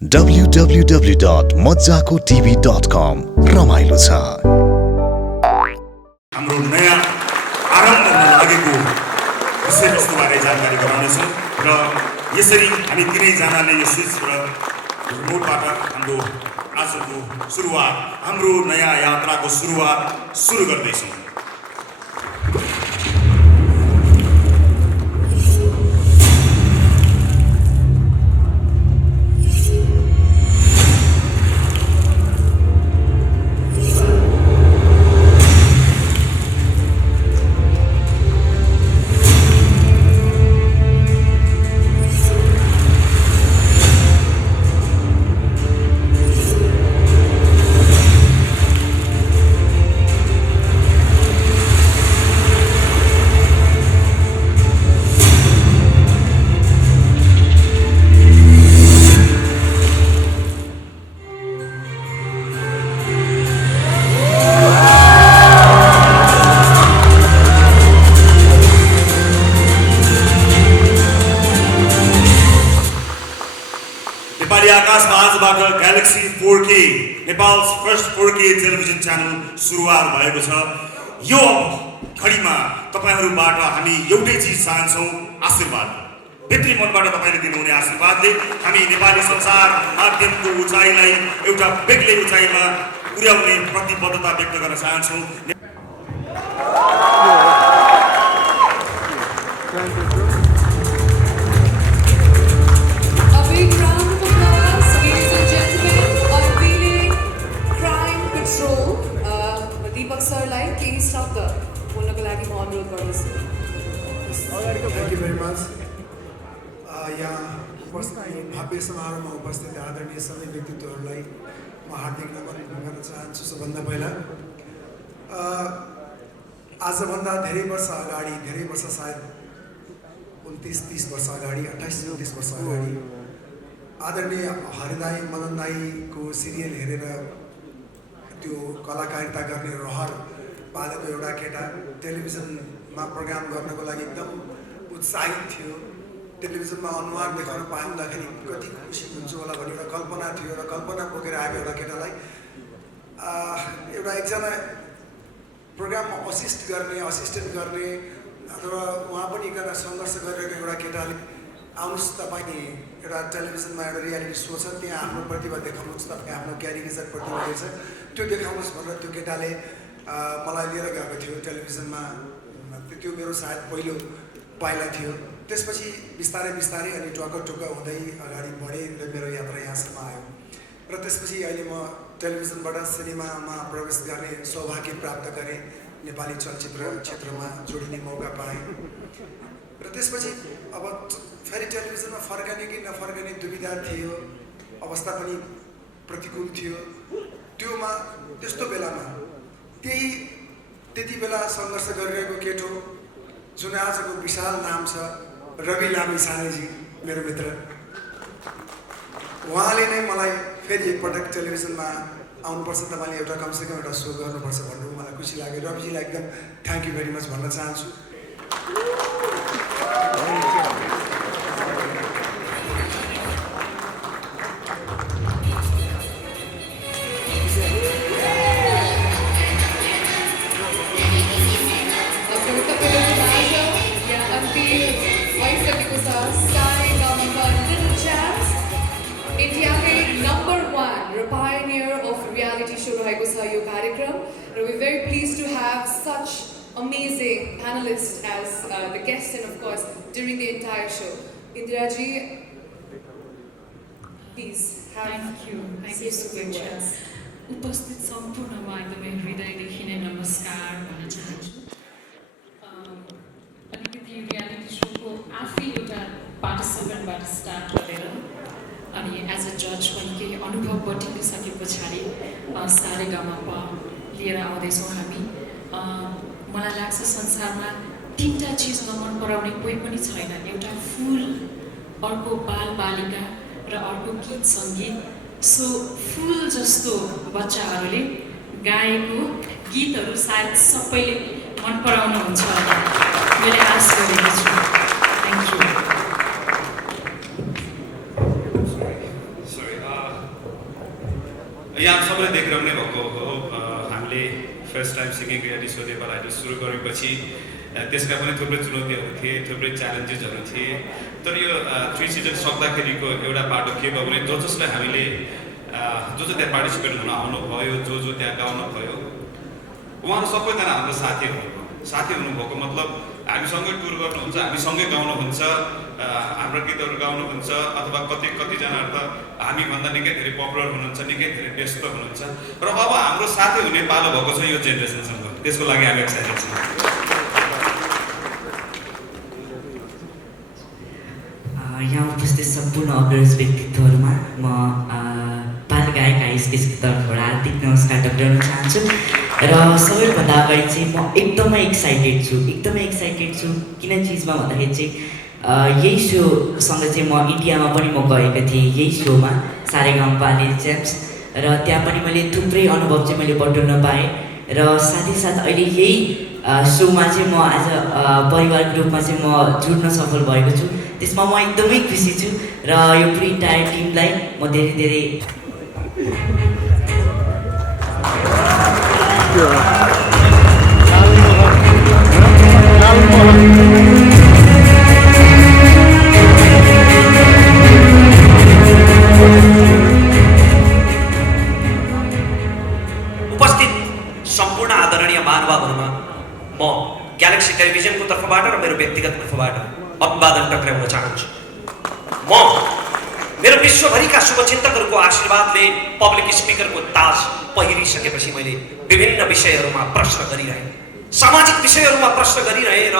www.mojakotv.com रमाइलो छ। हाम्रो नयाँ आरम्भ गर्न लागेको विषयवस्तुबारे जानकारी गराउनेछौँ र यसरी हामी तिनैजनाले यो स्विच र रिमोटबाट हाम्रो आजको सुरुवात, हाम्रो नयाँ यात्राको सुरुवात सुरु गर्दैछौँ। नेपाली आकाशमा आजबाट ग्यालेक्सी 4K, नेपाल's फर्स्ट 4K टेलिभिजन च्यानल सुरुवात भएको छ। यो घडीमा तपाईहरुबाट हामी एउटै चीज चाहन्छौं, आशीर्वाद। भित्री मनबाट तपाईले दिनुहुने आशीर्वादले हामी नेपाली संसार माध्यमको उचाइलाई एउटा बेग्लै उचाइमा पुर्याउने प्रतिबद्धता व्यक्त गर्न चाहन्छौं। Thank you very much. यहाँ भव्य समारोहमा उपस्थित आदरणीय सबै व्यक्तित्वहरूलाई म हार्दिक नमन गर्न चाहन्छु। सबभन्दा पहिला आजभन्दा धेरै वर्ष अगाडि, धेरै वर्ष सायद 29-30 वर्ष अगाडि, 28-29 वर्ष अगाडि आदरणीय हरिदाई मदन दाईको सिरियल हेरेर त्यो कलाकारिता गर्ने रहर पालेको एउटा केटा टेलिभिजनमा प्रोग्राम गर्नको लागि एकदम उत्साहित थियो। टेलिभिजनमा अनुहार देखाउन पाउँदाखेरि कति खुसी हुन्छु होला भन्ने एउटा कल्पना थियो र कल्पना बोकेर आएको एउटा केटालाई एकजना प्रोग्राममा असिस्टेन्ट गर्ने अथवा उहाँ पनि एकजना सङ्घर्ष गरिरहेको एउटा केटाले आउनुहोस् तपाईँ एउटा टेलिभिजनमा एउटा रियालिटी सो छ, त्यहाँ आफ्नो प्रतिभा देखाउनुहोस्, तपाईँ आफ्नो क्यारिकेचर प्रतिभा रहेछ त्यो देखाउनुहोस् भनेर त्यो केटाले मलाई लिएर गएको थियो टेलिभिजनमा। त्यो मेरो सायद पहिलो पाइला थियो। त्यसपछि बिस्तारै बिस्तारै अनि टुक्का हुँदै अगाडि बढेँ र मेरो यात्रा यहाँसम्म आयो र त्यसपछि अहिले म टेलिभिजनबाट सिनेमामा प्रवेश गर्ने सौभाग्य प्राप्त गरेँ। नेपाली चलचित्र क्षेत्रमा जोडिने मौका पाएँ र त्यसपछि अब फेरि टेलिभिजनमा फर्कने कि नफर्कने दुविधा थियो, अवस्था पनि प्रतिकूल थियो। त्यस्तो बेलामा त्यति बेला सङ्घर्ष गरिरहेको केटो जुन आजको विशाल नाम छ रवि लामिछानेजी, मेरो मित्र, उहाँले नै मलाई फेरि एकपटक टेलिभिजनमा आउनुपर्छ, तपाईँले एउटा कमसेकम एउटा सो गर्नुपर्छ भन्नु मलाई खुसी लाग्यो। रविजीलाई एकदम थ्याङ्क यू भेरी मच भन्न चाहन्छु। We're very pleased to have such amazing panelists as the guests and of course during the entire show. Indira ji, please have Thank you so much. उपस्थित सम्पूर्णमा एकदमै हृदयदेखि नै नमस्कार भन्न चाहन्छु। अलिकति रियालिटी सोको आफै एउटा पार्टिसिपेन्टबाट स्टार्ट गरेर अनि एज अ जज पनि केही अनुभव बटुलिसके पछाडि सारेगामापा लिएर आउँदैछौँ हामी। मलाई लाग्छ संसारमा तीनटा चिज नमन पराउने कोही पनि छैन। एउटा फुल, अर्को बालबालिका र अर्को गीत सङ्गीत। सो फुल जस्तो बच्चाहरूले गाएको गीतहरू सायद सबैले मन पराउनुहुन्छ मैले आश गरेको छु। Thank you. यहाँ सबैले देखिरहनु भएको हो हामीले first time singing reality so Nepal सुरु गरेपछि त्यसका पनि थुप्रै चुनौतीहरू थिए, थुप्रै च्यालेन्जेसहरू थिए। तर यो 3 सिजन सक्दाखेरिको एउटा बाटो के भयो भने जसलाई हामीले जो त्यहाँ पार्टिसिपेट हुन आउनुभयो, जो त्यहाँ गाउनु भयो, उहाँहरू सबैजना हाम्रो साथी हुनुभएको मतलब हामीसँगै टुर गर्नुहुन्छ, हामीसँगै गाउनुहुन्छ, हाम्रो गीतहरू गाउनुहुन्छ, अथवा कतिजनाहरू त हामीभन्दा निकै धेरै पपुलर हुनुहुन्छ, निकै धेरै व्यस्त हुनुहुन्छ। र अब हाम्रो साथी हुने पालो भएको छ यो जेनेरेसनसँग, त्यसको लागि हामी एक्साइटेड छौँ। यहाँ उपस्थित सम्पूर्ण अग्रज व्यक्तित्वहरूमा म बाल गायक आइसकेको तर्फबाट हार्दिक नमस्कार टक्राउन चाहन्छु। र सबैभन्दा अगाडि चाहिँ म एकदमै एक्साइटेड छु किन चिजमा भन्दाखेरि चाहिँ यही सोसँग चाहिँ म इन्डियामा पनि म गएको थिएँ, यही सोमा सारेगामा लिटिल च्याम्प्स, र त्यहाँ पनि मैले थुप्रै अनुभव चाहिँ मैले बटुल्न पाएँ। र साथै साथ अहिले यही सोमा चाहिँ म आज परिवारको रूपमा चाहिँ म जुड्न सफल भएको छु, त्यसमा म एकदमै खुसी छु। र यो पुरै इन्टायर टिमलाई म धेरै उपस्थित सम्पूर्ण आदरणीय महानुभावहरूमा म ग्यालेक्सी टेलिभिजनको तर्फबाट र मेरो व्यक्तिगत तर्फबाट अभिवादन टक्राउन चाहन्छु। म मेरो विश्वभरिका शुभचिन्तकहरूको आशीर्वादले पब्लिक स्पिकरको ताज पहिरिसकेपछि मैले विभिन्न विषयहरूमा प्रश्न गरिरहेँ, सामाजिक विषयहरूमा प्रश्न गरिरहेँ र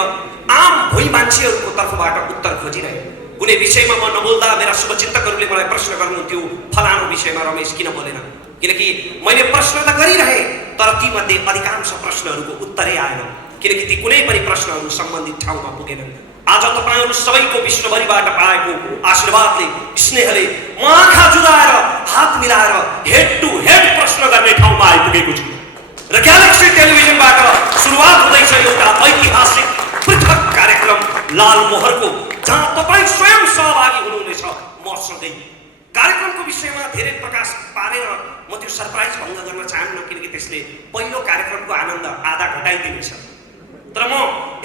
आम भोइ मान्छेहरूको तर्फबाट उत्तर खोजिरहेँ। कुनै विषयमा म नबोल्दा मेरा शुभचिन्तकहरूले मलाई प्रश्न गर्नुहुन्थ्यो, फलानु विषयमा रमेश किन बोलेन? किनकि मैले प्रश्न त गरिरहेँ तर तीमध्ये अधिकांश प्रश्नहरूको उत्तरै आएन, किनकि ती कुनै पनि प्रश्नहरू सम्बन्धित ठाउँमा पुगेनन्। आज तपाईहरु सबैको विश्वभरिबाट पाएको आशीर्वादले, स्नेहले म आँखा जुदाएर हात मिलाएर हेड टु हेड प्रश्न गर्ने ठाउँमा आइपुगेको छु। र ग्यालेक्सी टेलिभिजनबाट सुरुवात हुँदैछ एउटा ऐतिहासिक पृथक कार्यक्रम लाल मोहरको, जहाँ तपाईँ स्वयं सहभागी हुनुहुनेछ म सधैँ। कार्यक्रमको विषयमा धेरै प्रकाश पारेर म त्यो सरप्राइज भङ्ग गर्न चाहन्न, किनकि त्यसले पहिलो कार्यक्रमको आनन्द आधा घटाइदिनेछ। तर म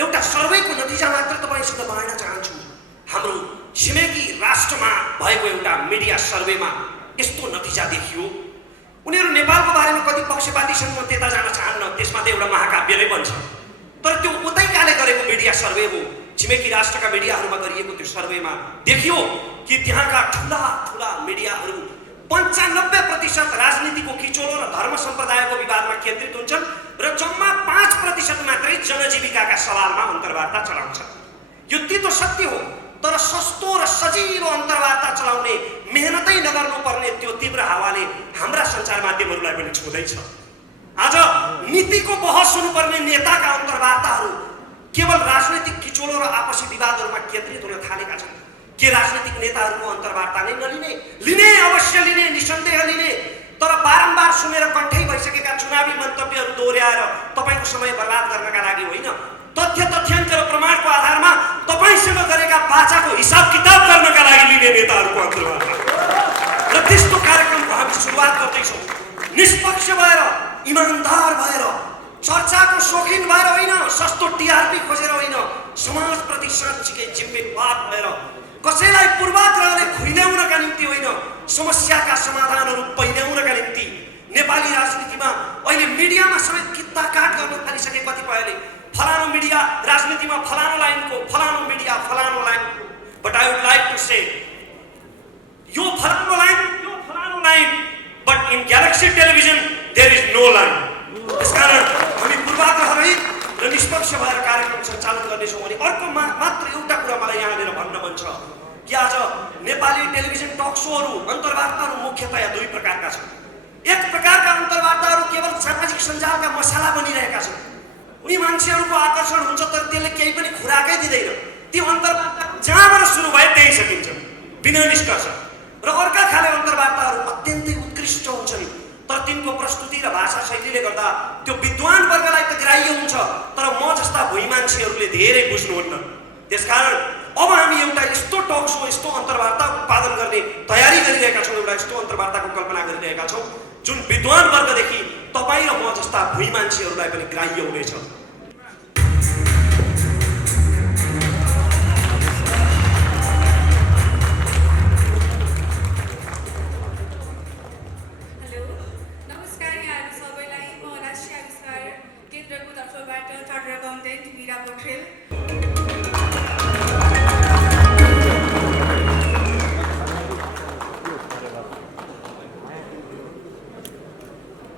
एउटा सर्वेको नतिजा मात्र तपाईसित बाँड्न चाहन्छु। हाम्रो छिमेकी राष्ट्रमा भएको एउटा मिडिया सर्वेमा यस्तो नतिजा देखियो। उनीहरू नेपालको बारेमा कति पक्षपाती छन् म त्यता जान चाहन्न, त्यसमा त एउटा महाकाव्य नै बन्छ। तर त्यो उतैकाले गरेको मिडिया सर्वे हो, छिमेकी राष्ट्रका मिडियाहरूमा गरिएको त्यो सर्वेमा देखियो कि त्यहाँका ठुला ठुला मिडियाहरू 95% राजनीतिको किचोलो र धर्म सम्प्रदायको विवादमा केन्द्रित हुन्छन् र जम्मा 5% मात्रै जनजीविकाका सवालमा अन्तर्वार्ता चलाउँछन्। यो तितो सत्य हो, तर सस्तो र सजिलो अन्तर्वार्ता चलाउने मेहनतै नगर्नुपर्ने त्यो तीव्र हावाले हाम्रा सञ्चार माध्यमहरूलाई पनि छुँदैछ। आज नीतिको बहस हुनुपर्ने नेताका अन्तर्वार्ताहरू केवल राजनीतिक किचोलो र आपसी विवादहरूमा केन्द्रित हुन थालेका छन्। के राजनीतिक नेताहरूको अन्तर्वार्ता नै नलिने? लिने, अवश्य लिने, निसन्देह लिने, तर बारम्बार सुनेर कण्ठै भइसकेका चुनावी मन्तव्यहरू दोहोर्याएर तपाईँको समय बर्बाद गर्नका लागि होइन, तथ्याङ्क र प्रमाणको आधारमा तपाईँसँग गरेका वाचाको हिसाब किताब गर्नका लागि लिने नेताहरूको अन्तर्वार्ता। र त्यस्तो कार्यक्रमको हामी सुरुवात गर्दैछौँ। निष्पक्ष भएर, इमान्दार भएर, चर्चाको शौखिन भएर होइन, सस्तो टिआरपी खोजेर होइन, समाजप्रति साँच्चीकै जिम्मेवार भएर, कसैलाई पूर्वाग्रहले खुइल्याउनका निम्ति होइन, समस्याका समाधानहरू पहिल्याउनका निम्ति। नेपाली राजनीतिमा अहिले मिडियामा समेत कित्ताकाट गर्न थालिसके कतिपयले, फलानु मिडिया राजनीतिमा फलानु लाइनको, फलानु मिडिया फलानु line. But I would like to say यो फलानु line, but in Galaxy television there is no line. त्यसकारण हामी पूर्वाग्रहरहित र निष्पक्ष भएर कार्यक्रम सञ्चालन गर्नेछौँ। अनि अर्को मात्र एउटा कुरा मलाई यहाँनिर भन्न मन छ कि आज नेपाली टेलिभिजन टक सोहरू अन्तर्वार्ताहरू मुख्यतया दुई प्रकारका छन्। एक प्रकारका अन्तर्वार्ताहरू केवल सामाजिक सञ्जालका मसाला बनिरहेका छन्, उनी मान्छेहरूको आकर्षण हुन्छ तर त्यसले केही पनि खुराकै दिँदैन। ती अन्तर्वार्ता जहाँबाट सुरु भए त्यही सकिन्छ बिना निष्कर्ष। र अर्का खाले अन्तर्वार्ताहरू अत्यन्तै उत्कृष्ट हुन्छन्, तर तिनको प्रस्तुति र भाषा शैलीले गर्दा त्यो विद्वान वर्गलाई त ग्राह्य हुन्छ, तर म जस्ता भोइ मान्छेहरूले धेरै बुझ्नुहुन्न। त्यसकारण अब हामी एउटा यस्तो टक सो, यस्तो अन्तर्वार्ता उत्पादन गर्ने तयारी गरिरहेका गरिरहेका छौँ, एउटा यस्तो अन्तर्वार्ताको कल्पना गरिरहेका छौँ जुन विद्वान वर्गदेखि तपाईँ र म जस्ता भुइँ मान्छेहरूलाई पनि ग्राह्य हुनेछ। हेलो नमस्कार यहाँहरू सबैलाई। म राष्ट्रिय आविष्कार केन्द्रको तर्फबाट चार्टर्ड अकाउन्टेन्ट मीरा पोखरेल।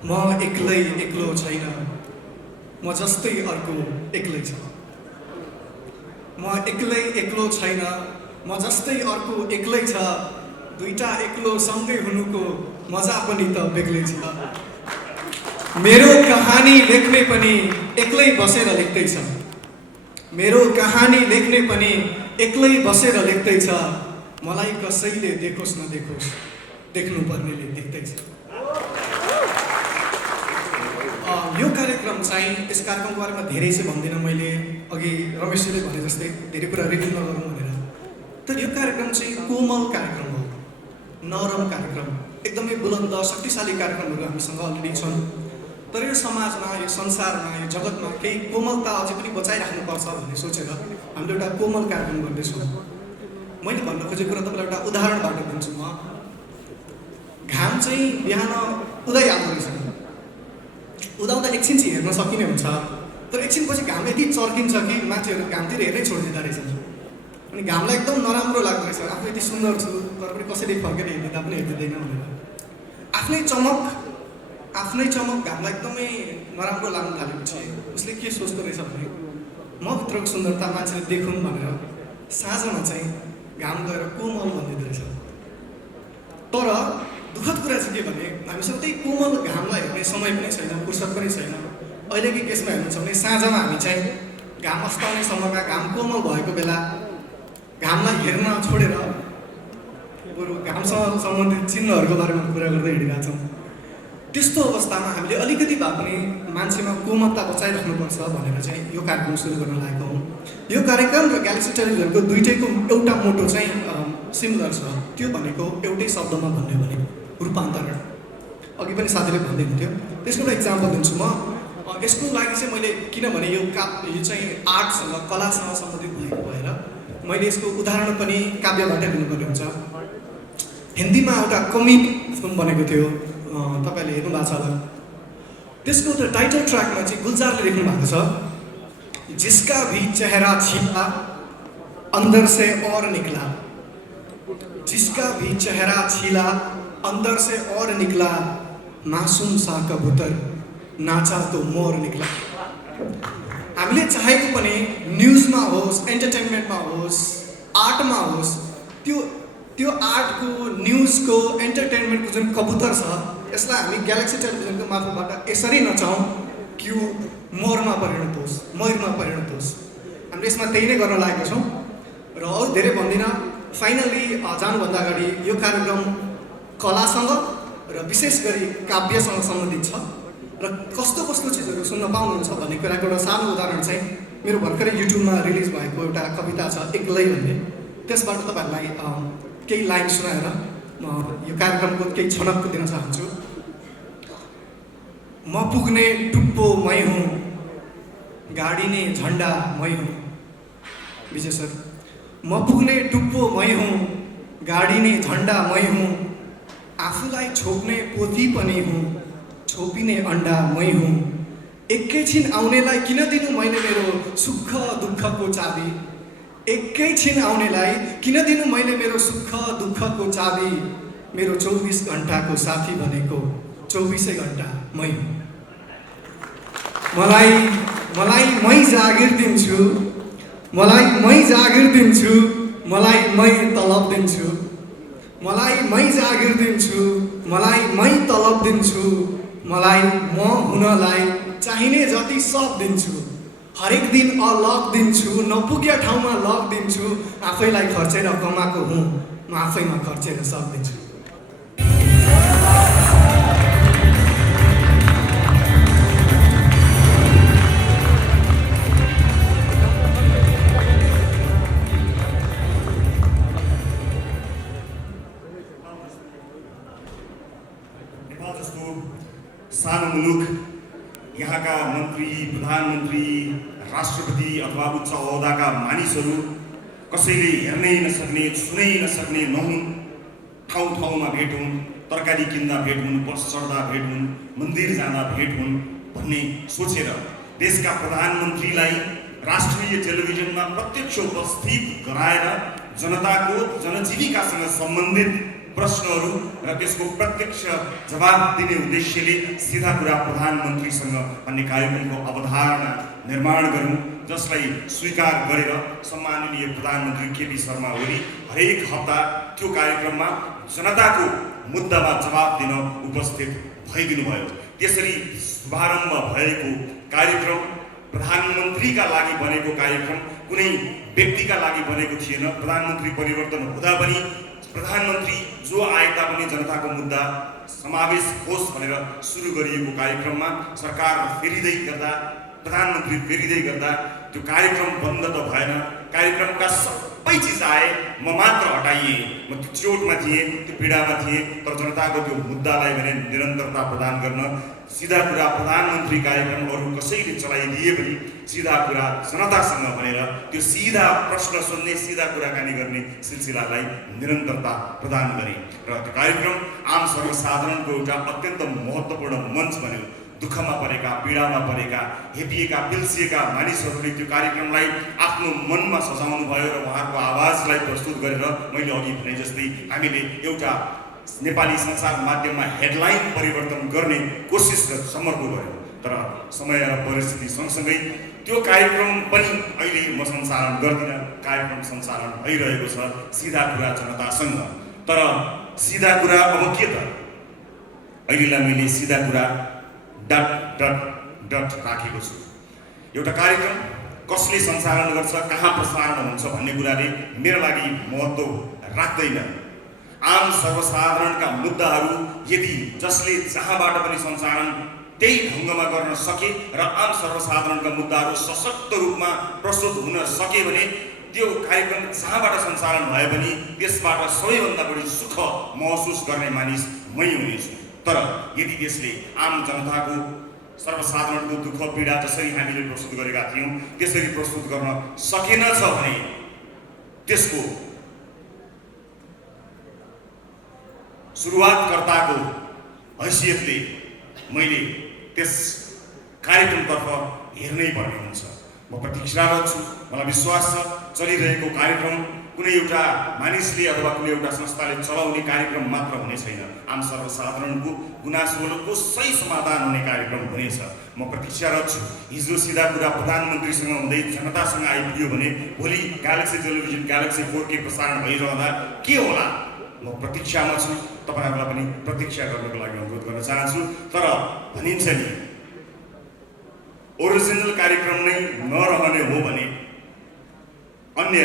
म एक्लो छैन, म जस्तै अर्को एक्लै छ। म एक्लो छैन, म जस्तै अर्को एक्लै छ। दुईटा एक्लो सँगै हुनुको मजा पनि त बेग्लै छ। मेरो कहानी लेख्ने पनि एक्लै बसेर लेख्दैछ। मेरो कहानी लेख्ने पनि एक्लै बसेर लेख्दैछ। मलाई कसैले देखोस् नदेखोस्, देख्नुपर्नेले देख्दैछ। यो कार्यक्रम चाहिँ, यस कार्यक्रमको बारेमा धेरै चाहिँ भन्दिनँ मैले, अघि रमेशजीले भने जस्तै धेरै कुरा रिभिल नगरौँ भनेर। तर यो कार्यक्रम चाहिँ कोमल कार्यक्रम हो, नरम कार्यक्रम, एकदमै बुलन्द शक्तिशाली कार्यक्रमहरू हामीसँग अलरेडी छन्। तर यो समाजमा, यो संसारमा, यो जगतमा केही कोमलता अझै पनि बचाइराख्नुपर्छ भन्ने सोचेर हामीले एउटा कोमल कार्यक्रम गर्दैछौँ। मैले भन्न खोजेको कुरा तपाईँलाई एउटा उदाहरणबाट दिन्छु। म घाम चाहिँ बिहान उदाइहाल्दो रहेछ, उदाउँदा एकछिन चाहिँ हेर्न सकिने हुन्छ, तर एकछिनपछि घाम यति चर्किन्छ कि मान्छेहरू घामतिर हेर्नै छोडिदिँदो रहेछन्। अनि घामलाई एकदम नराम्रो लाग्दो रहेछ, आफू यति सुन्दर छु तर पनि कसैले फर्केर हेरिदिँदा पनि हेरिदिँदैन भनेर। आफ्नै चमक घामलाई एकदमै नराम्रो लाग्न थालेपछि उसले के सोच्दो रहेछ भने म भित्रको सुन्दरता मान्छेले देखुन् भनेर साँझमा चाहिँ घाम गएर कोमल भनिदिँदो रहेछ। तर दुःखद कुरा चाहिँ के भने हामीसँग त्यही कोमल घामलाई हेर्ने समय पनि छैन, फुर्सद पनि छैन। अहिलेको केसमा हेर्नुहुन्छ भने साँझमा हामी चाहिँ घाम अस्ताउने समयमा, घाम कोमल भएको बेला घामलाई हेर्न छोडेर बरु घामसँग सम्बन्धित चिन्हहरूको बारेमा कुरा गर्दै हिँडिरहेछौँ। त्यस्तो अवस्थामा हामीले अलिकति भए पनि मान्छेमा कोमलता बचाइराख्नुपर्छ भनेर चाहिँ यो कार्यक्रम सुरु गर्न लागेको हौँ। यो कार्यक्रम र ग्यालेक्सी टेलिभिजनको दुइटैको एउटा मोटो चाहिँ सिमिलर छ। त्यो भनेको एउटै शब्दमा भन्यो भने रूपान्तरण। अघि पनि साथीले भन्दै हुन्थ्यो, त्यसको एउटा इक्जाम्पल दिन्छु म। यसको लागि चाहिँ मैले, किनभने यो चाहिँ आर्टसँग, कलासँग सम्बन्धित भएको भएर मैले यसको उदाहरण पनि काव्यबाटै लिनुपर्ने हुन्छ। हिन्दीमा एउटा कमिक फिल्म बनेको थियो, तपाईँले हेर्नु भएको छ होला। त्यसको त टाइटल ट्र्याकमा चाहिँ गुलजारले लेख्नु भएको छ, जिसका भी चेहरा छिपा अंदर से और निकला, जिसका भी चेहरा छिला अंदर से और निकला, मासूम सा कबूतर नाचा तो मोर निकला। हामीले चाहेको पनि न्युजमा होस्, एन्टरटेनमेन्टमा होस्, आर्टमा होस्, त्यो आर्टको, न्युजको, एन्टरटेनमेन्टको जुन कबुतर छ यसलाई हामी ग्यालेक्सी टेलिभिजनको मार्फतबाट यसरी नचाहौँ कि यो मोरमा परिणत होस्, मयुरमा परिणत होस्। हामीले यसमा त्यही नै गर्न लागेका छौँ र अरू धेरै भन्दिनँ। फाइनली जानुभन्दा अगाडि यो कार्यक्रम कलासँग र विशेष गरी काव्यसँग सम्बन्धित छ र कस्तो कस्तो चिजहरू सुन्न पाउनुहुन्छ भन्ने कुराको एउटा सानो उदाहरण चाहिँ मेरो भर्खरै युट्युबमा रिलिज भएको एउटा कविता छ एक्लै भन्ने, त्यसबाट तपाईँहरूलाई केही लाइन सुनाएर म यो कार्यक्रमको केही छनक दिन चाहन्छु। म पुग्ने टुप्पो मै हुँ, गाडिने झन्डा मै हुँ। विजय सर, म पुग्ने टुप्पो मै हुँ, गाडिने झन्डा मै हुँ। आफूलाई छोप्ने पोथी पनि हुँ, छोपिने अन्डा मै हुँ। एकैछिन आउनेलाई किन दिनु मैले मेरो सुख दुःखको चाबी, एकैछिन आउनेलाई किन दिनु मैले मेरो सुख दुःखको चाबी। मेरो 24 घन्टाको साथी भनेको 24 घन्टा मै हुँ। मलाई मै जागिर दिन्छु, मलाई मै जागिर दिन्छु, मलाई मै तलब दिन्छु, मलाई मै जागिर दिन्छु, मलाई मै तलब दिन्छु। मलाई म हुनलाई चाहिने जति सब दिन्छु, हरेक दिन अलग दिन्छु, नपुग्या ठाउँमा लग दिन्छु। आफैलाई खर्चेर कमाएको हुँ, म आफैमा खर्चेर सब दिन्छु। नेपाल जस्तो सानो मुलुक यहाँका मन्त्री, प्रधानमन्त्री, राष्ट्रपति अथवा उच्च ओहदाका मानिसहरू कसैले हेर्नै नसक्ने, छुनै नसक्ने नहुन्, ठाउँ ठाउँमा भेट हुन्, तरकारी किन्दा भेट हुन्, बस चढ्दा भेट हुन्, मन्दिर जाँदा भेट हुन् भन्ने सोचेर देशका प्रधानमन्त्रीलाई राष्ट्रिय टेलिभिजनमा प्रत्यक्ष उपस्थित गराएर जनताको जनजीविकासँग सम्बन्धित प्रश्नहरू र त्यसको प्रत्यक्ष जवाब दिने उद्देश्यले सीधा कुरा प्रधानमन्त्रीसँग भन्ने कार्यक्रमको अवधारणा निर्माण गरौँ, जसलाई स्वीकार गरेर सम्माननीय प्रधानमन्त्री केपी शर्मा ओली हरेक हप्ता त्यो कार्यक्रममा जनताको मुद्दामा जवाब दिन उपस्थित भइदिनु भयो। त्यसरी शुभारम्भ भएको कार्यक्रम प्रधानमन्त्रीका लागि बनेको कार्यक्रम कुनै व्यक्तिका लागि बनेको थिएन। प्रधानमन्त्री परिवर्तन हुँदा पनि प्रधानमन्त्री जो आए तापनि जनताको मुद्दा समावेश होस् भनेर सुरु गरिएको कार्यक्रममा सरकार फेरिँदै गर्दा, प्रधानमन्त्री फेरिँदै गर्दा त्यो कार्यक्रम बन्द त भएन। कार्यक्रमका सबै चिज आए, म मात्र हटाइएँ। म त्यो चोटमा थिएँ, त्यो पीडामा थिएँ, तर जनताको त्यो मुद्दालाई भने निरन्तरता प्रदान गर्न सीधा कुरा प्रधानमन्त्री कार्यक्रम अरू कसैले चलाइदिए पनि सीधा कुरा जनतासँग भनेर त्यो सीधा प्रश्न सोध्ने, सीधा कुराकानी गर्ने सिलसिलालाई निरन्तरता प्रदान गरे र त्यो कार्यक्रम आम सर्वसाधारणको एउटा अत्यन्त महत्त्वपूर्ण मञ्च बन्यो। दुःखमा परेका, पीडामा परेका, हेपिएका, पिल्सिएका मानिसहरूले त्यो कार्यक्रमलाई आफ्नो मनमा सजाउनु भयो र उहाँहरूको आवाजलाई प्रस्तुत गरेर मैले अघि भने जस्तै हामीले एउटा नेपाली सञ्चार माध्यममा हेडलाइन परिवर्तन गर्ने कोसिस र समर्पण गर्यो। तर समय र परिस्थिति सँगसँगै त्यो कार्यक्रम पनि अहिले म सञ्चालन गर्दिनँ। कार्यक्रम सञ्चालन भइरहेको छ सीधा कुरा जनतासँग। तर सीधा कुरा अब के त? अहिलेलाई मैले सीधा कुरा डट डट डट राखेको छु। एउटा कार्यक्रम कसले सञ्चालन गर्छ, कहाँ प्रसारण हुन्छ भन्ने कुराले मेरो लागि महत्त्व राख्दैन। आम सर्वसाधारणका मुद्दाहरू यदि जसले जहाँबाट पनि सञ्चालन त्यही ढङ्गमा गर्न सके र आम सर्वसाधारणका मुद्दाहरू सशक्त रूपमा प्रस्तुत हुन सके भने त्यो कार्यक्रम जहाँबाट सञ्चालन भए पनि त्यसबाट सबैभन्दा बढी सुख महसुस गर्ने मानिस मै हुनेछु। तर यदि त्यसले आम जनताको सर्वसाधारणको दुःख पीडा जसरी हामीले प्रस्तुत गरेका थियौँ त्यसरी प्रस्तुत गर्न सकेनछ भने त्यसको सुरुवातकर्ताको हैसियतले मैले त्यस कार्यक्रमतर्फ हेर्नै पर्ने हुन्छ। म प्रतीक्षारत छु। मलाई विश्वास छ चलिरहेको कार्यक्रम कुनै एउटा मानिसले अथवा कुनै एउटा संस्थाले चलाउने कार्यक्रम मात्र हुने छैन। आम सर्वसाधारणको गुनासोहरूको सही समाधान हुने कार्यक्रम हुनेछ। म प्रतीक्षारत छु। हिजो सीधा कुरा प्रधानमन्त्रीसँग हुँदै जनतासँग आइपुग्यो भने भोलि ग्यालेक्सी टेलिभिजन ग्यालेक्सी 4K प्रसारण भइरहँदा के होला? म प्रतीक्षामा छु। तपाईँहरूलाई पनि प्रतीक्षा गर्नको लागि अनुरोध गर्न चाहन्छु। तर भनिन्छ नि ओरिजिनल कार्यक्रम नै नरहने हो भने अन्य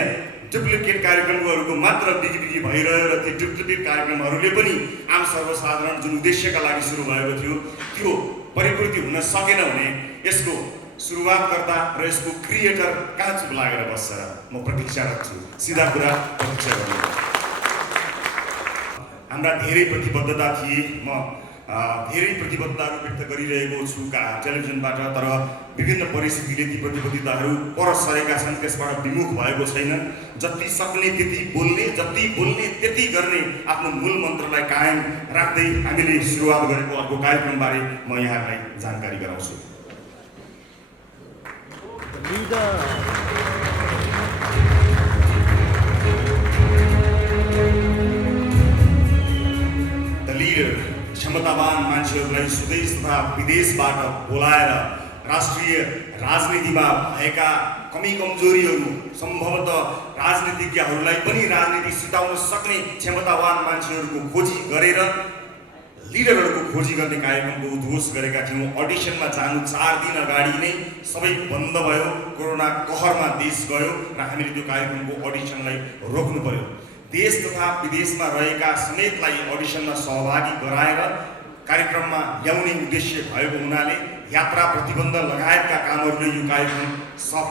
डुप्लिकेट कार्यक्रमहरूको मात्र बिगी भइरह्यो र ती डुप्लिकेट कार्यक्रमहरूले पनि आम सर्वसाधारण जुन उद्देश्यका लागि सुरु भएको थियो त्यो परिपूर्ति हुन सकेन भने यसको सुरुवातकर्ता र यसको क्रिएटर कहाँ चुप लागेर बस्छ र? म प्रतीक्षारत छु। सीधा कुरा प्रतीक्षा गर्नु। हाम्रा धेरै प्रतिबद्धता थिए। म धेरै प्रतिबद्धताहरू व्यक्त गरिरहेको छु टेलिभिजनबाट। तर विभिन्न परिस्थितिले ती प्रतिबद्धताहरू पर सरेका छन्, त्यसबाट विमुख भएको छैन। जति सक्ने त्यति बोल्ने, जति बोल्ने त्यति गर्ने आफ्नो मूल मन्त्रलाई कायम राख्दै हामीले सुरुवात गरेको अर्को कार्यक्रमबारे म यहाँलाई जानकारी गराउँछु। क्षमतावान मान्छेहरूलाई स्वदेश तथा विदेशबाट बोलाएर राष्ट्रिय राजनीतिमा भएका कमी कमजोरीहरू सम्भवतः राजनीतिज्ञहरूलाई पनि राजनीति सिटाउन सक्ने क्षमतावान मान्छेहरूको खोजी गरेर लिडरहरूको खोजी गर्ने कार्यक्रमको उद्घोष गरेका थियौँ। अडिसनमा जानु 4 दिन अगाडि नै सबै बन्द भयो। कोरोना कहरमा देश गयो र हामीले त्यो कार्यक्रमको अडिसनलाई रोक्नु पर्यो। देश तथा विदेशमा रहेका समेतलाई अडिसनमा सहभागी गराएर कार्यक्रममा ल्याउने उद्देश्य भएको हुनाले यात्रा प्रतिबन्ध लगायतका कामहरूले यो कार्यक्रम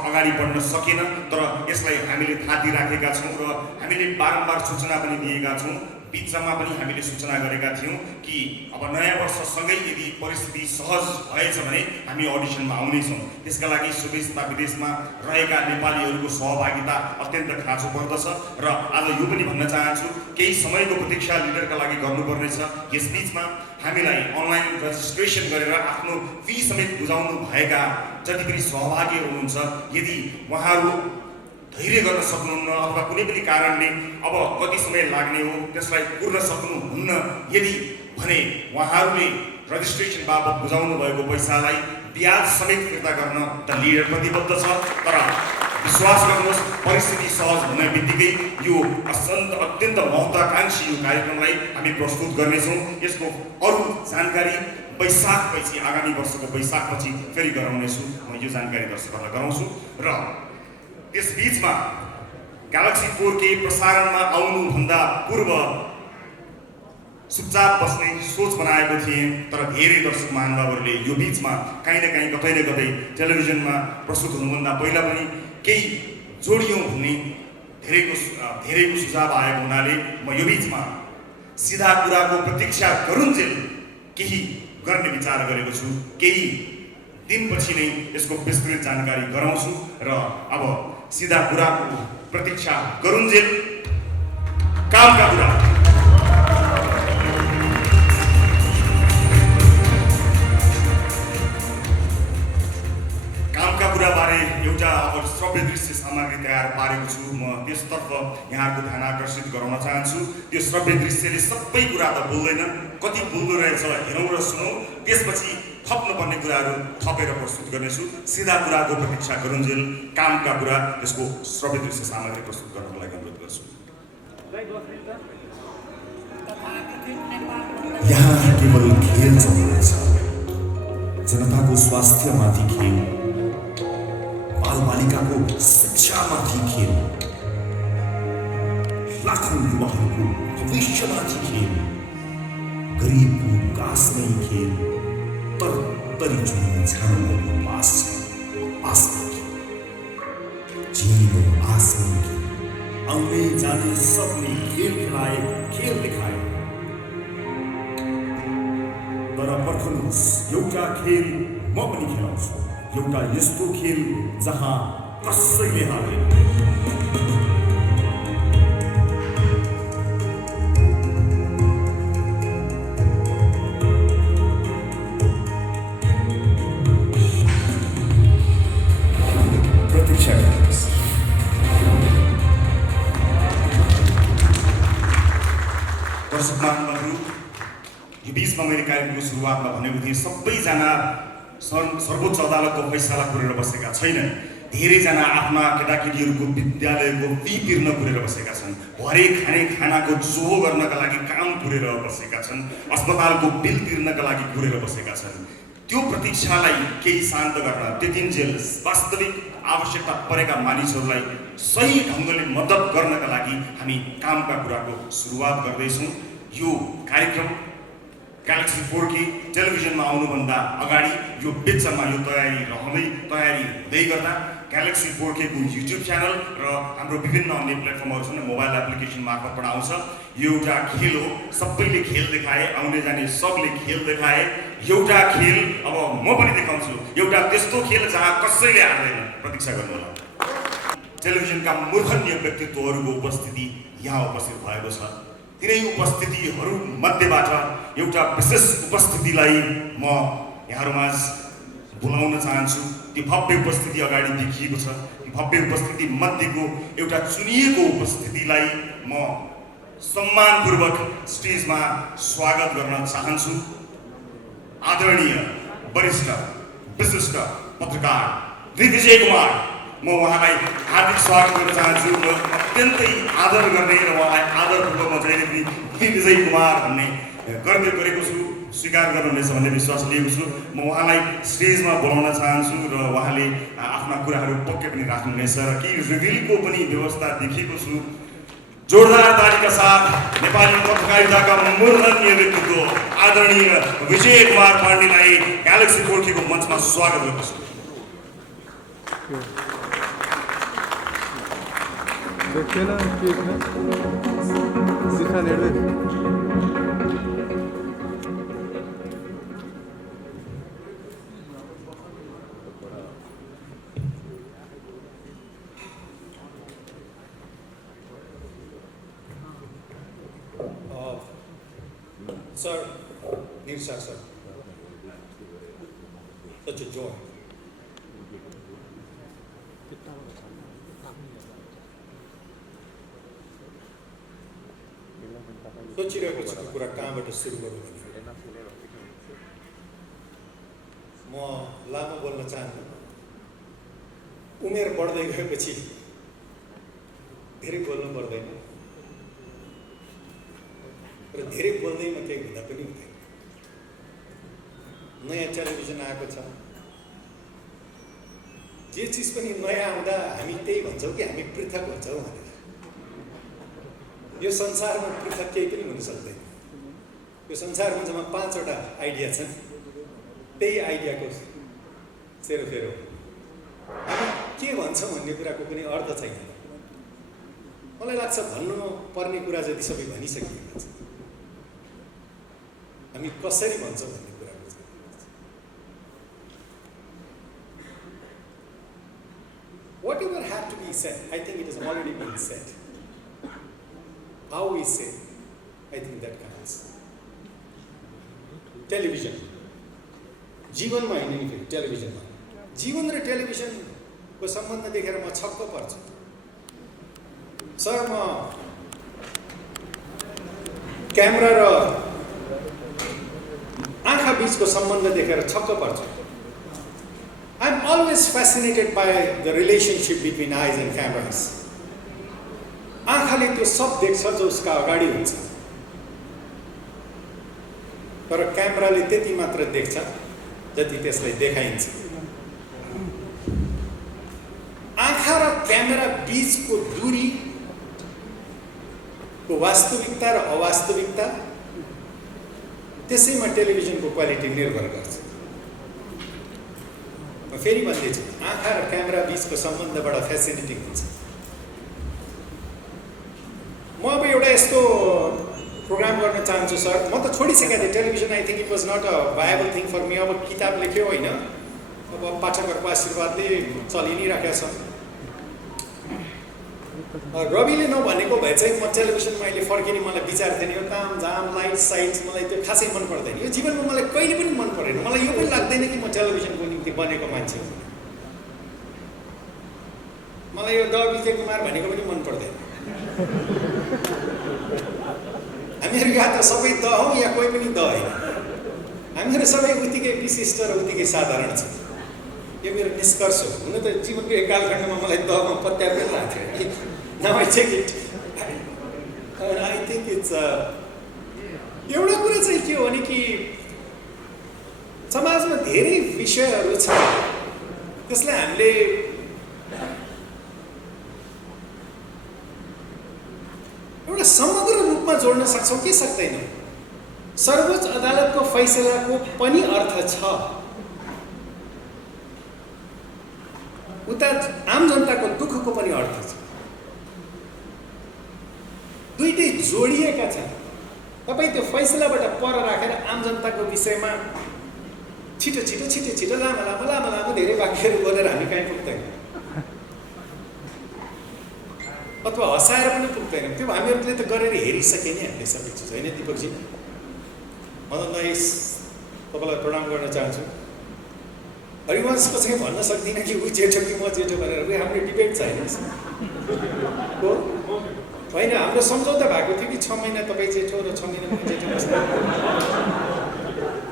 अगाडि बढ्न सकेन। तर यसलाई हामीले थाती राखेका छौँ र हामीले बारम्बार सूचना पनि दिएका छौँ। बिचमा पनि हामीले सूचना गरेका थियौँ कि अब नयाँ वर्षसँगै यदि परिस्थिति सहज भएछ भने हामी अडिसनमा आउनेछौँ। त्यसका लागि सुदेशमा विदेशमा रहेका नेपालीहरूको सहभागिता अत्यन्त खाँचो पर्दछ र आज यो पनि भन्न चाहन्छु केही समयको प्रतीक्षा लिडरका लागि गर्नुपर्नेछ। यसबीचमा हामीलाई अनलाइन रजिस्ट्रेसन गरेर आफ्नो फी समेत बुझाउनु भएका जति पनि सहभागी हुनुहुन्छ यदि उहाँहरू धैर्य गर्न सक्नुहुन्न अथवा कुनै पनि कारणले अब कति समय लाग्ने हो त्यसलाई पूर्ण सक्नुहुन्न यदि भने उहाँहरूले रजिस्ट्रेसन बाबत बुझाउनु भएको पैसालाई ब्याज समेत फिर्ता गर्न त लिडर प्रतिबद्ध छ। तर विश्वास गर्नुहोस् परिस्थिति सहज हुने बित्तिकै यो अत्यन्त महत्त्वाकांक्षी यो कार्यक्रमलाई हामी प्रस्तुत गर्नेछौँ। यसको अरू जानकारी वैशाखपछि आगामी वर्षको वैशाखपछि फेरि गराउनेछु। म यो जानकारी दर्शकहरूलाई गराउँछु र त्यसबीचमा ग्यालेक्सी 4K प्रसारणमा आउनुभन्दा पूर्व चुपचाप बस्ने सोच बनाएको थिएँ तर धेरै दर्शक महानुभावहरूले यो बिचमा कहीँ न कहीँ कतै न कतै टेलिभिजनमा प्रस्तुत हुनुभन्दा पहिला पनि केही जोडियौँ भन्ने धेरैको सुझाव आएको हुनाले म यो बिचमा सिधा कुराको प्रतीक्षा गरुन्जेल केही गर्ने विचार गरेको छु। केही दिनपछि नै यसको विस्तृत जानकारी गराउँछु र अब सिधा कुराको प्रतीक्षा गरुन्जेल कामका कुरा। कामका कुराबारे एउटा अब श्रव्य दृश्य सामग्री तयार पारेको छु। म त्यसतर्फ यहाँको ध्यान आकर्षित गराउन चाहन्छु। त्यो श्रव्य दृश्यले सबै कुरा त बोल्दैन, कति बोल्दो रहेछ हेरौँ र सुनौँ, त्यसपछि थप्नुपर्ने कुराहरू थपेर प्रस्तुत गर्नेछु। सिधा कुराको प्रतीक्षा गरुन्जेल कामका कुरा यसको श्रव्य दृश्य सामग्री प्रस्तुत गर्नको लागि अनुरोध गर्छु। यहाँ केवल खेल चल्दैछ, जनताको स्वास्थ्यमाथि खेल, बालबालिकाको शिक्षामाथि खेल, लाखौं युवाहरूको भविष्यमाथि खेल, गरिबको विकासमै खेल, तर तरी जुन छानो पास आसमा खेल, जिनो आसमा खेल, आउने जाने सबले खेल खेलाए, खेल देखाए। तर पर्खनुहोस्, एउटा खेल म पनि खेलाउँछु, एउटा यस्तो खेल जहाँ कसैले हारेन। प्रतीक्षा गर्नुहोस्। दर्शक महानुभावहरू, यो बिचमा मैले कार्यक्रमको सुरुवातमा भनेको थिएँ सबैजना सर्वोच्च अदालतको फैसला कुरेर बसेका छैनन्। धेरैजना आफ्ना केटाकेटीहरूको विद्यालयको फी तिर्न कुरेर बसेका छन्, भरे खाने खानाको जोहो गर्नका लागि काम कुरेर बसेका छन्, अस्पतालको बिल तिर्नका लागि कुरेर बसेका छन्। त्यो प्रतीक्षालाई केही शान्त गर्न त्यतिन्जेल वास्तविक आवश्यकता परेका मानिसहरूलाई सही ढङ्गले मद्दत गर्नका लागि हामी कामका कुराको सुरुवात गर्दैछौँ। यो कार्यक्रम ग्यालेक्सी 4K टेलिभिजनमा आउनुभन्दा अगाडि यो बिचमा यो तयारी हुँदै गर्दा ग्यालेक्सी 4K को युट्युब च्यानल र हाम्रो विभिन्न अन्य प्लेटफर्महरू छन्, मोबाइल एप्लिकेसन मार्फत पनि आउँछ। यो एउटा खेल हो, सबैले खेल देखाए, आउने जाने सबले खेल देखाए। एउटा खेल अब म पनि देखाउँछु, एउटा त्यस्तो खेल जहाँ कसैले हार्दैन। प्रतीक्षा गर्नु होला। टेलिभिजनका मूर्खनीय व्यक्तित्वहरूको उपस्थिति यहाँ उपस्थित भएको छ। तिनै उपस्थितिहरू मध्येबाट एउटा विशेष उपस्थितिलाई म यहाँहरूमाझ बोलाउन चाहन्छु। त्यो भव्य उपस्थिति अगाडि देखिएको छ। त्यो भव्य उपस्थिति मध्येको एउटा चुनिएको उपस्थितिलाई म सम्मानपूर्वक स्टेजमा स्वागत गर्न चाहन्छु। आदरणीय वरिष्ठ विशिष्ट पत्रकार दिग्विजय कुमार, म उहाँलाई हार्दिक स्वागत गर्न चाहन्छु। म अत्यन्तै आदर गर्ने र उहाँलाई आदरपूर्वक म जहिले पनि दिग्विजय कुमार भन्ने गर्दै गरेको छु, स्वीकार गर्नुहुनेछ भन्ने विश्वास लिएको छु। म उहाँलाई स्टेजमा बोलाउन चाहन्छु र उहाँले आफ्ना कुराहरू पक्कै पनि राख्नुहुनेछ र केही रिभिलको पनि व्यवस्था देखेको छु। जोरदार तालीका साथ नेपाली पत्रकारिताका मूर्धन्य व्यक्तित्व आदरणीय विजय कुमार पाण्डेलाई ग्यालेक्सी 4K को मञ्चमा स्वागत गर्दछु। देखिए ना Sir, Nirsa sir, such a joy. सोचिरहेको छु कुरा कहाँबाट सुरु गरौँ भने म लामो बोल्न चाहन्छु। उमेर बढ्दै गएपछि धेरै बोल्नु पर्दैन र धेरै बोल्दैमा केही हुँदा पनि हुँदैन। नयाँ टेलिभिजन आएको छ, जे चिज पनि नयाँ आउँदा हामी त्यही भन्छौँ कि हामी पृथक भन्छौँ भनेर। यो संसारमा पृथक केही पनि हुन सक्दैन। यो संसारमा जम्मा 5वटा आइडिया छन्, त्यही आइडियाको सेरोफेरो। हामी के भन्छौँ भन्ने कुराको कुनै अर्थ छैन। मलाई लाग्छ भन्नु पर्ने कुरा जति सबै भनिसकिएको छ, हामी कसरी भन्छौँ भन्ने कुराको छ। Whatever had to be said, I think it has already been said. How we say, I think that counts. Television जीवनमा हैन नि, फेरि टेलिभिजनमा जीवन र टेलिभिजनको सम्बन्ध देखेर म छक्क पर्छु। सर, म क्यामेरा र आँखा बीचको सम्बन्ध देखेर छक्क पर्छु। I am always fascinated by the relationship between eyes and cameras. आँखाले त्यो सब देख्छ जो उसका अगाडि हुन्छ, तर क्यामेराले त्यति मात्र देख्छ जति त्यसलाई देखाइन्छ। आँखा र क्यामेरा बीचको दूरीको वास्तविकता र अवास्तविकता, त्यसैमा टेलिभिजनको क्वालिटी निर्भर गर्छ। म फेरि भन्दैछु, आँखा र क्यामेरा बीचको सम्बन्ध बडा फ्यासिनेटिङ हुन्छ। म अब एउटा यस्तो प्रोग्राम गर्न चाहन्छु सर। म त छोडिसकेको थिएँ television. I think it was not a viable thing for me. अब किताब लेख्यो होइन, अब पाठकहरूको आशीर्वादले चलि नै राखेको छ। रविले नभनेको भए चाहिँ म टेलिभिजनमा अहिले फर्किने मलाई विचार थिएन। यो तामझाम लाइट साइट्स मलाई त्यो खासै मन पर्दैन। यो जीवनमा मलाई कहिले पनि मन परेन। मलाई यो पनि लाग्दैन कि म टेलिभिजनको निम्ति बनेको मान्छे हो। मलाई यो द विजय कुमार भनेको पनि मन पर्दैन। हामीहरू या त सबै द हौँ या कोही पनि द होइन। हामीहरू सबै उत्तिकै विशिष्ट र उत्तिकै साधारण छ। यो मेरो निष्कर्ष हो। हुन त जीवनको एक कालखण्डमा मलाई दमा पत्यार पनि लाग्थ्यो। Now I take it. I think it's एउटा कुरा चाहिँ के हो भने कि समाजमा धेरै विषयहरू छ, त्यसलाई हामीले एउटा समग्र रूपमा जोड्न सक्छौँ कि सक्दैनौँ। सर्वोच्च अदालतको फैसलाको पनि अर्थ छ, उता आम जनताको दुःखको पनि अर्थ छ। दुईटै जोडिएका छन्। तपाईँ त्यो फैसलाबाट पर राखेर आम जनताको विषयमा छिटो छिटो छिटो छिटो लामो लामो लामो लामो धेरै वाक्यहरू बोलेर हामी कहीँ पुग्दैनौँ, अथवा हँसाएर पनि पुग्दैनौँ। त्यो हामीहरूले त गरेर हेरिसके नि हामीले सबै चिज, होइन दिपकजी? मदन दाइ, तपाईँलाई प्रणाम गर्न चाहन्छु। हरिवंशको चाहिँ भन्न सक्दिनँ कि ऊ जेठो कि म जेठो भनेर। हाम्रो डिबेट छ होइन, होइन हाम्रो सम्झौता भएको थियो कि 6 महिना तपाईँ जेठो र 6 महिना म जेठो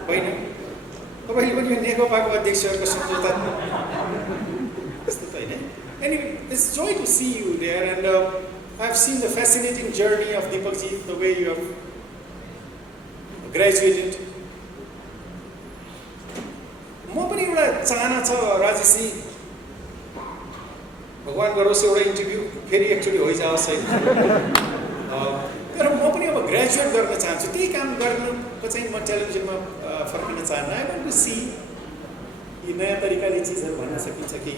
होइन। तपाईँले पनि यो नेकपाको अध्यक्षहरूको सम्झौता त्यस्तो त होइन। Anyway, it's joy to see you there, and I've seen the fascinating journey of Deepakji, the way you have graduated. म पनि एउटा चाहना छ राजेशजी, भगवान गरोस् एउटा इन्टरभ्यू फेरि एकचोटि होइजाओस् है। तर म पनि अब ग्रेजुएट गर्न चाहन्छु। त्यही काम गर्नुको चाहिँ म टेलिभिजनमा फर्किन चाहन्न। आई वान्ट टु सी यी नयाँ तरिकाले चिजहरू भन्न सकिन्छ कि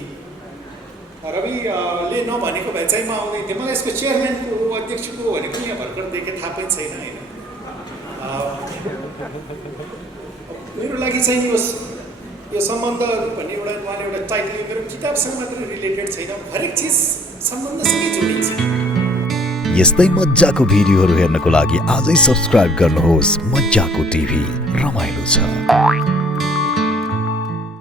रविले नभनेको भए चाहिँ म आउँदैन थिएँ। मलाई यसको चेयरम्यान को हो, अध्यक्ष को हो भनेको यहाँ भर्खर देखेँ, थाहा पनि छैन होइन। मेरो लागि चाहिँ यो सम्बन्ध भन्ने उहाँले एउटा टाइटल मेरो किताबसँग मात्रै रिलेटेड छैन, हरेक चिज सम्बन्धसँगै जोडिन्छ। यस्तै मज्जाको भिडियोहरू हेर्नको लागि आजै सब्स्क्राइब गर्नुहोस् मज्जाको टिभी, रमाइलो छ।